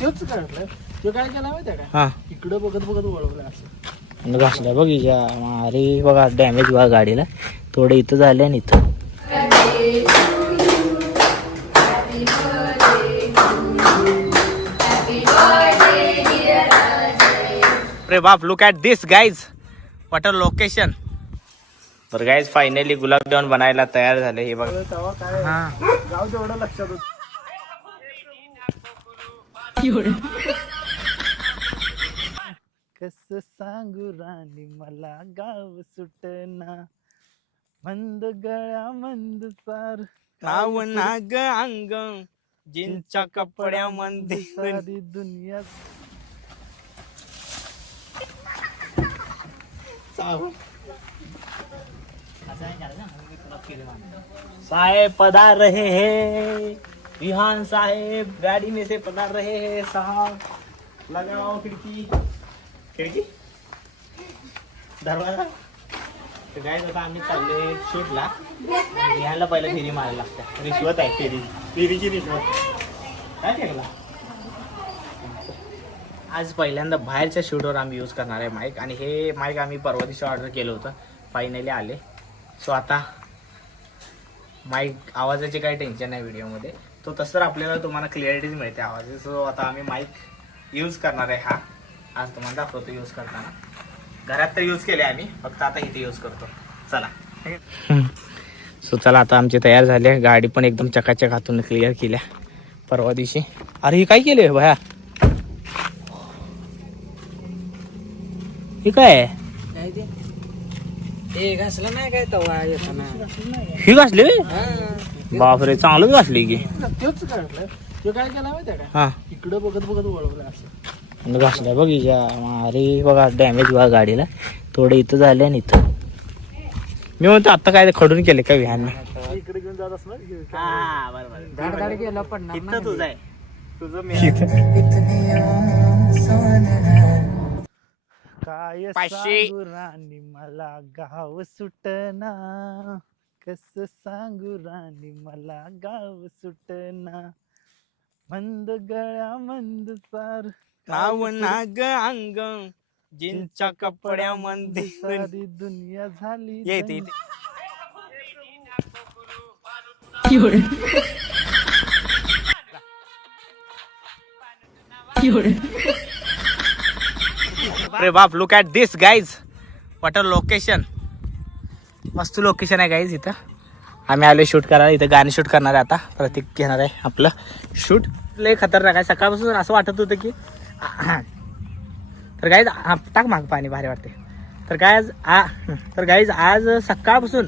तेच काढलं. तो काय केला माहितीये का? हा. इकडं बघत बघत वळवलं असं. घासल्या बघ हिच्या. अरे बघा डॅमेज बघा गाडीला. थोडं इथं झालं आणि इथं. अरे बाप look at this guys what a location तर गाईज फायनली गुलाबजामुन बनायला तयार झाले हे बघा. तेव्हा काय? हा. गाव तेवढं लक्षात होत. कस सांगू राणी मला गाव सुटना. मंद गळ्या मंद सार. नाव नाग अंग जिंच्या कपड्यामध्ये सारी दुनिया. साहेब पधार रहे हैं. रिहान साहेब गाड़ी में से पधार रहे हैं साहब। लगाओ खिड़की। खिड़की? दरवाजा? तर काय आता आम्ही चाललोय शूटला ह्याला पहिला फेरी मारायला लागते रिश्वत आहे फेरी. फेरीची रिश्वत. काय आज पहिल्यांदा बाहेरच्या शूटवर आम्ही यूज करणार आहे माईक आणि हे माईक आम्ही परवा दिवशी ऑर्डर केलं होतं. फायनली आले. सो आता माईक आवाजाचे काही टेन्शन नाही व्हिडिओमध्ये तो तसं तर आपल्याला तुम्हाला क्लिअरिटीच मिळते आवाजाची. सो आता आम्ही माईक यूज करणार आहे हा. आज तुम्हाला दाखवतो यूज करताना. घरात तर यूज केले आम्ही फक्त आता इथे यूज करतो. चला. सो चला आता आमची तयार झाली गाडी पण एकदम चकाचक हातून क्लिअर केल्या परवा दिवशी. अरे हे काय केले भया? हे काय? आहे? ते घासलं नाही काय तवा? ही घासली? बापरे चांगलंच घासली की. तेच काढलं तो काय केला माहितीये का? हा. इकडं बघत बघत वळवलं असं. घासल्या बघ हिच्या अरे बघा डॅमेज बघा गाडीला. थोडं इथं झालं आणि इथं. मी म्हणतो आता काय खडून केले का व्हॅन इकडे घेऊन जात असणार हे काय? बरोबर. धाड धाड गेलं पडणार इथं तुझं आहे. तुझं मी काय पाचशे. सांगू राणी मला गाव सुटना. कस सांगू राणी मला गाव सुटना. मंद गळ्या मंद सार नाव नाग अंग जिंच्या कपड्यामध्ये सारी दुनिया झाली अरे बाप look at this guys what a location मस्त लोकेशन आहे गाईज इथं. आम्ही आलो शूट करायला. इथं गाणी शूट करणार आहे आता. प्रतीक घेणार आहे आपलं शूट लय खतरनाक आहे. सकाळपासून असं वाटत होतं की तर गाईज टाक माग पाणी भारी वाटते तर काय आज आ तर गाईज आज सकाळपासून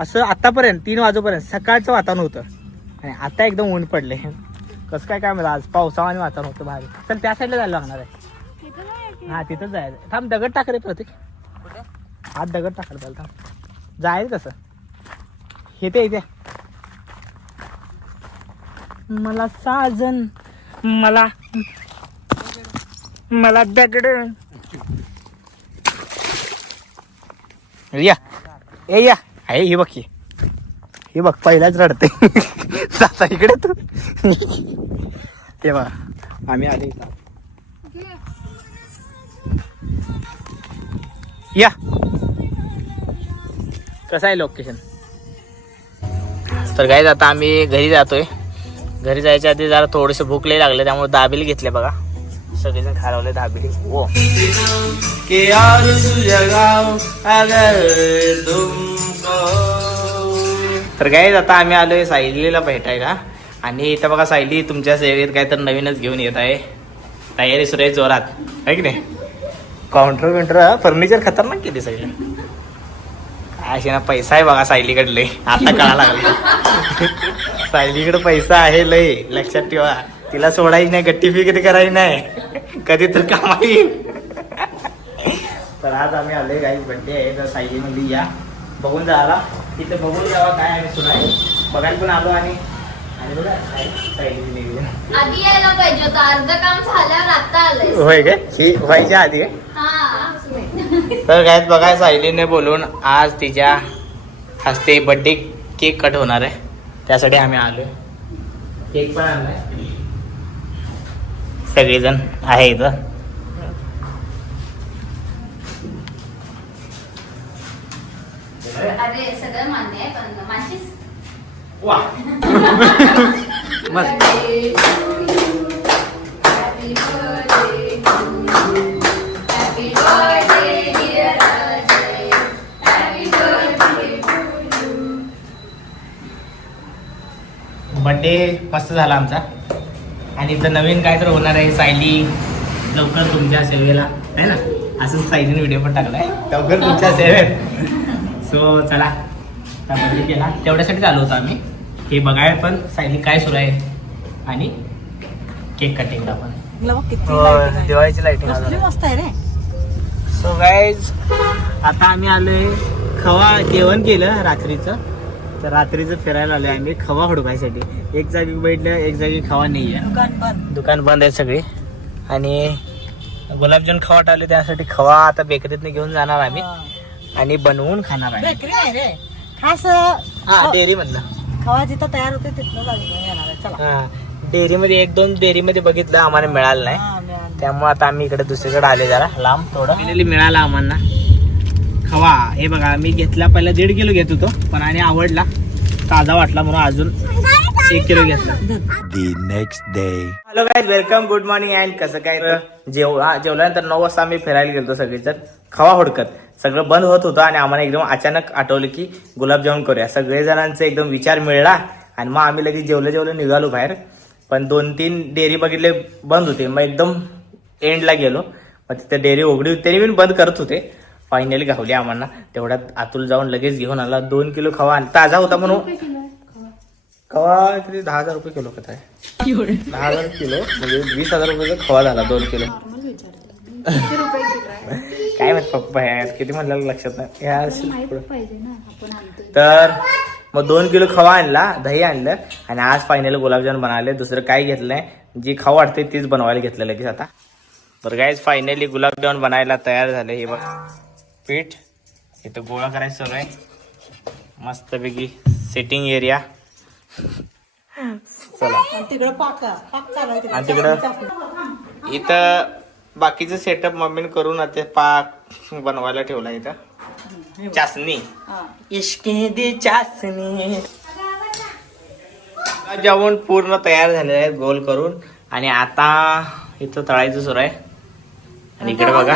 असं आतापर्यंत तीन वाजेपर्यंत सकाळचं वातावरण होतं. आणि आता एकदम ऊन पडले कसं काय काय मला आज पावसावाने वातावरण होतं भारी. तर त्या साईडला जायला लागणार आहे. हा तिथंच जायचं थांब दगड टाक रे प्रतीक. हात दगड टाकायला पाहिजे थांब. जायचं कसं हे ते येते मला साजन मला मला दगड. या ए या. आहे ही बघ की. हे बघ पहिलाच रडते जाता इकडे तू. तेव्हा आम्ही आले या. कसं आहे लोकेशन तर काय आता आम्ही घरी जातोय. घरी जायच्या आधी जरा थोडेसे भूक लई लागले त्यामुळे दाबेली घेतले बघा. सगळेजण खारवले दाबेली. ओ तर काय आता आम्ही आलोय सायलीला भेटायला. आणि इथं बघा सायली तुमच्या सेवेत काय तर नवीनच घेऊन येत आहे. तयारी सुरू आहे जोरात. आहे की नाही? काउंटर विंटर फर्निचर खतरनाक केली सगळे अशी ना पैसा आहे बघा सायलीकडले आता कळा लागले. सायलीकडे पैसा आहे लय लक्षात ठेवा. तिला सोडायची नाही गट्टी फी किती करायची नाही. कधी तर कामाई तर आज आम्ही आलोय काही बड्डे आहे. तर सायली म्हणली या. बघून जायला तिथे बघून यावा काय आहे सुना आहे बघायला पण आलो आणि आहे काम होय काय ही व्हायच्या आधी काय हा. तर काय बघा सायलीने बोलून आज तिच्या हस्ते बर्थडे केक कट होणार आहे. त्यासाठी आम्ही आलोय. केक पण आणलाय. सगळेजण आहे इथं. अरे सगळं मान्य आहे पण मानशीस? वा. बड्डे मस्त झाला आमचा. आणि इथं नवीन काय तर होणार आहे सायली लवकर तुमच्या सेवेला आहे ना? असं सायलीने व्हिडिओ पण टाकलाय. लवकर तुमच्या सेवेत. सो चला. बड्डे केला. तेवढ्यासाठी आलो होतो आम्ही. हे बघायला पण सायली काय सुरू आहे. आणि केक कटिंगला पण. दिवाळीची लाईटिंग मस्त आहे रे. सो गाईज आता आम्ही आलोय खवा जेवण केलं रात्रीचं. तर रात्रीचं फिरायला आलोय आम्ही खवा हुडकायसाठी एक जागी बैठलं एक जागी खवा नाही आहे दुकान बंद. दुकान बंद आहे सगळी. आणि गुलाबजाम खवा टाकले त्यासाठी खवा आता बेकरीतनं घेऊन जाणार आम्ही. आणि बनवून खाणार आहे बेकरी आहे रे. खास हा डेअरी मधनं खवा जिथं तयार होते तिथनं जाऊन येणार आहे. चला. हा डेअरी मध्ये एक दोन डेअरी मध्ये बघितलं आम्हाला मिळालं नाही. हा, मिळालं. त्यामुळे आता आम्ही इकडे दुसरीकडे आले जरा लांब थोडं. मिळाला आम्हाला. खवा. हे बघा मी घेतला पहिला दीड किलो घेत होतो पण आणि आवडला. ताजा वाटला म्हणून अजून एक किलो घेतला. The next day. Hello guys welcome good morning and कसं काय? तर जेव हा, जेवल्यानंतर नऊ वाजता आम्ही फिरायला गेलो सगळेजण. खवा हुडकत. सगळं बंद होत होतं आणि आम्हाला एकदम अचानक आठवलं की गुलाबजामुन करूया. सगळे जणांचे एकदम विचार मिळला आणि मग आम्ही लगेच जेवलं जेवलं निघालो बाहेर. पण दोन तीन डेअरी बघितले बंद होते. मग एकदम एंडला गेलो. मग तिथे डेअरी उघडी होती. तरी पण बंद करत होते. फायनली घावली आम्हाला तेवढ्यात आतूल जाऊन लगेच घेऊन आला. दोन किलो खवा आणि ताजा होता म्हणून. खवा? किती? दहा हजार रुपये किलो कसं आहे. दहा हजार किलो म्हणजे वीस हजार रुपयाचा खवा झाला दोन किलो. काय माहीत पप्पा यार किती म्हणलं लक्षात नाही. या. तर मग दोन किलो खवा आणला दही आणलं आणि आज फायनल गुलाबजामुन बनवले दुसरं काय घेतलं जी खाऊ वाटते तीच बनवायला घेतलं लगेच आता. बरं गायच फायनली गुलाबजामुन बनायला तयार झाले हे बघ. पीठ. इथं गोळा करायचं सुरू आहे. मस्तपैकी सिटिंग एरिया चला. पाक आणि तिकडं इथं बाकीचं सेटअप मम्मीने करून आता पाक बनवायला ठेवला इथं. चाचणी इश्के दी चाचणी जेवण पूर्ण तयार झालेलं आहे गोल करून. आणि आता इथं तळायचं सुरू आहे. आणि इकडे बघा.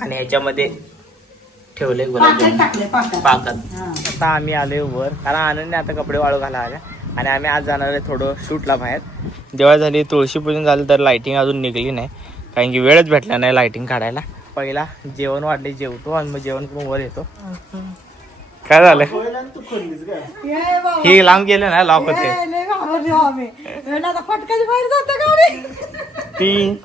आणि ह्याच्यामध्ये ठेवले गुलाबजामुन टाकले पाकात. आता आम्ही आलोय वर. कारण आनंदने आता कपडे वाळू घाला आल्या आणि आम्ही आज जाणार आहे थोडं शूटला बाहेर. दिवाळी झाली तुळशी पूजन झालं तर लाइटिंग अजून निघली नाही. कारण की वेळच भेटला नाही लाइटिंग काढायला. पहिला जेवण वाढले जेवतो आणि मग जेवण करून वर येतो. काय झालं. ही लांब गेले ना लॉक होते. ये, लय घाबरलो आम्ही म्हणलं आता फटकाची बाहेर जाते गाडी ती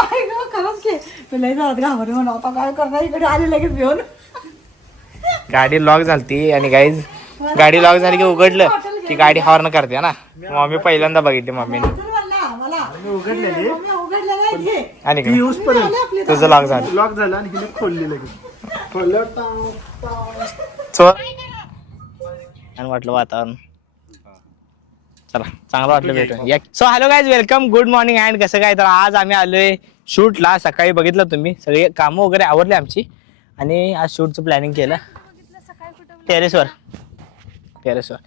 आई गं खरंच की मी लय जात घाबरलो म्हणून. आता काय करणार? इकडे आले लगेच घेऊन गाडी लॉक झालती आणि गाईज गाडी लॉक झाली की उघडलं. की गाडी हॉर्न करते ना? मम्मी पहिल्यांदा बघितली मम्मीने. उघडलेली? मम्मी उघडलेलं. आणि यूज पर्यंत. तुझं लॉक झालं. लॉक झालं आणि हिने खोलली लगेच. खोलल्यावर. सो छान वाटलं वातावरण. चला चांगलं वाटलं भेटून. So hello guys welcome good morning and कसं काय? तर आज आम्ही आलोय शूटला. सकाळी बघितलं तुम्ही. सगळे कामं वगैरे आवरले आमची. आणि आज शूटचं प्लॅनिंग केलं. टेरेसवर टेरेसवर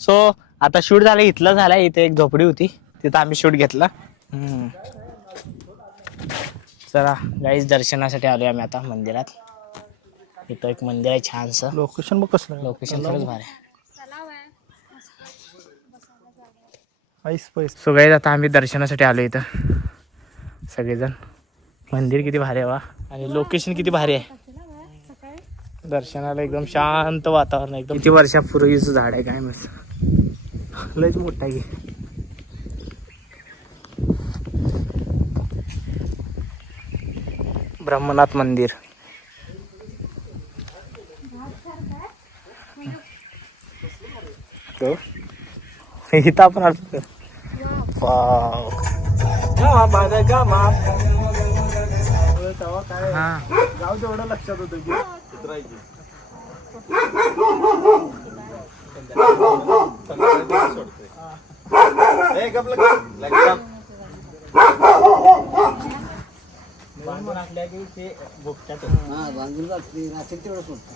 सो आता शूट झालं इथलं झालं इथे एक झोपडी होती. तिथं आम्ही शूट घेतला. चला गाईज दर्शनासाठी आलोय आम्ही आता मंदिरात. इथं एक मंदिर आहे छानसं. लोकेशन बघ कसं लोकेशन खरंच भारी आहे ऐस पैस सो गाईज आता आम्ही दर्शनासाठी आलो इथं. सगळेजण. मंदिर किती भारी आहे वा. आणि लोकेशन किती भारी आहे. दर्शनाला एकदम शांत वातावरण एकदम. किती वर्षापूर्वीचं झाड आहे काय मस्त. लयच मोठा आहे. की. ब्रह्मनाथ मंदिर. इथं आपण आलो काय हा गाव तेवढं लक्षात होतं की बांधून असल्या की ते भुकतात हा बांधून रात्री रात्री तेवढं सोडतो.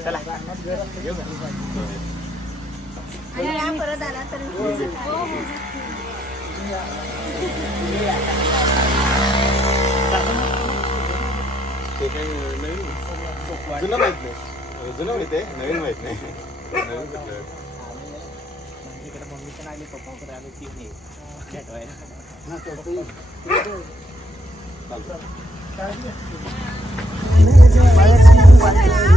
चला परत आला तरी जुनं माहीत नाही जुनं माहीत आहे नवीन माहीत नाही नवीन कुठलं? मम्मी पण आली पप्पा पण आले ok